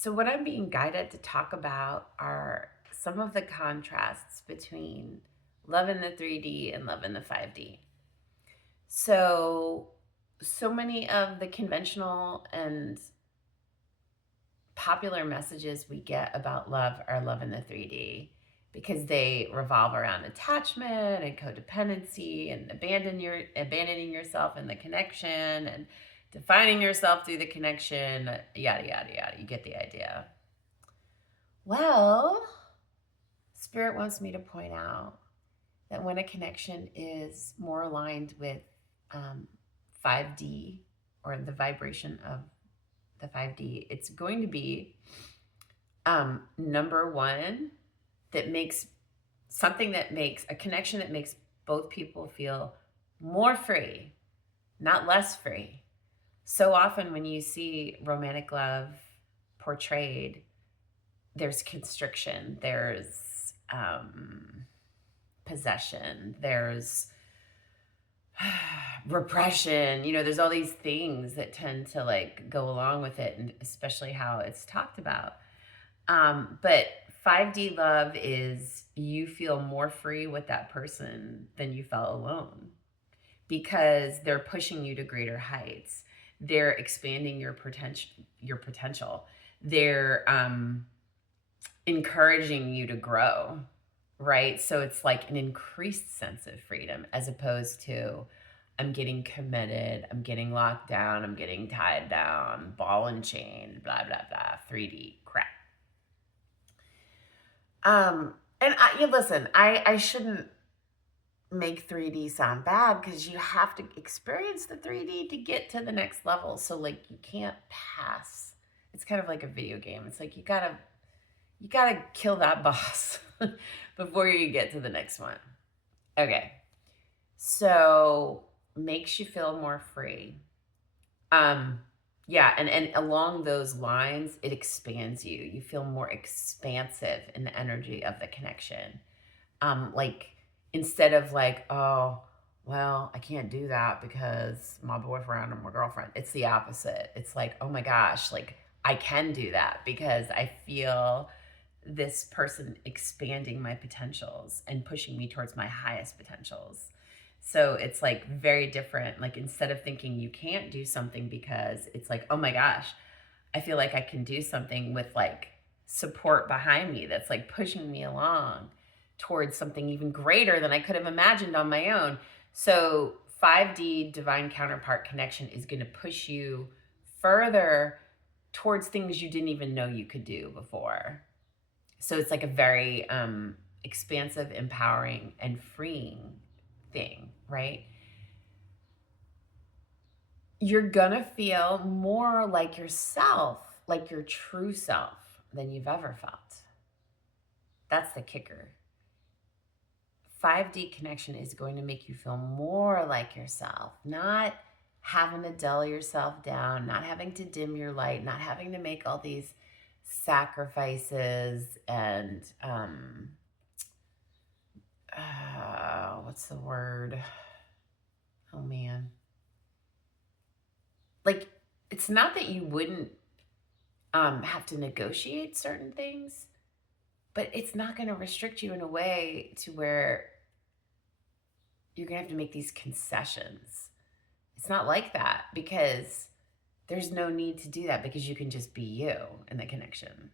So, what I'm being guided to talk about are some of the contrasts between love in the 3D and love in the 5D. So, so many of the conventional and popular messages we get about love are love in the 3D because they revolve around attachment and codependency and abandoning yourself in the connection and defining yourself through the connection, yada yada yada. You get the idea. Well, Spirit wants me to point out that when a connection is more aligned with um, 5D or the vibration of the 5D, it's going to be number one, that makes a connection that makes both people feel more free, not less free. So often when you see romantic love portrayed, there's constriction, there's possession, there's repression, there's all these things that tend to like go along with it, and especially how it's talked about. But 5D love is you feel more free with that person than you felt alone because they're pushing you to greater heights. They're expanding your potential. They're encouraging you to grow, right? So it's like an increased sense of freedom as opposed to I'm getting committed, I'm getting locked down, I'm getting tied down, ball and chain, blah, blah, blah, 3D crap. And listen, I shouldn't make 3D sound bad because you have to experience the 3D to get to the next level. So like you can't pass. It's kind of like a video game. It's like you gotta kill that boss before you get to the next one. Okay. So makes you feel more free. Yeah, and along those lines, it expands you. You feel more expansive in the energy of the connection. Like instead of like, oh, well, I can't do that because my boyfriend or my girlfriend. It's the opposite. It's like, oh my gosh, like I can do that because I feel this person expanding my potentials and pushing me towards my highest potentials. So it's like very different. Like instead of thinking you can't do something because it's like, oh my gosh, I feel like I can do something with like support behind me that's like pushing me along towards something even greater than I could have imagined on my own. So 5D divine counterpart connection is going to push you further towards things you didn't even know you could do before. So it's like a very expansive, empowering, and freeing thing, right? You're gonna feel more like yourself, like your true self, than you've ever felt. That's the kicker. 5D connection is going to make you feel more like yourself, not having to dull yourself down, not having to dim your light, not having to make all these sacrifices and what's the word? Oh man. Like it's not that you wouldn't have to negotiate certain things, but it's not going to restrict you in a way to where you're going to have to make these concessions. It's not like that because there's no need to do that because you can just be you in the connection.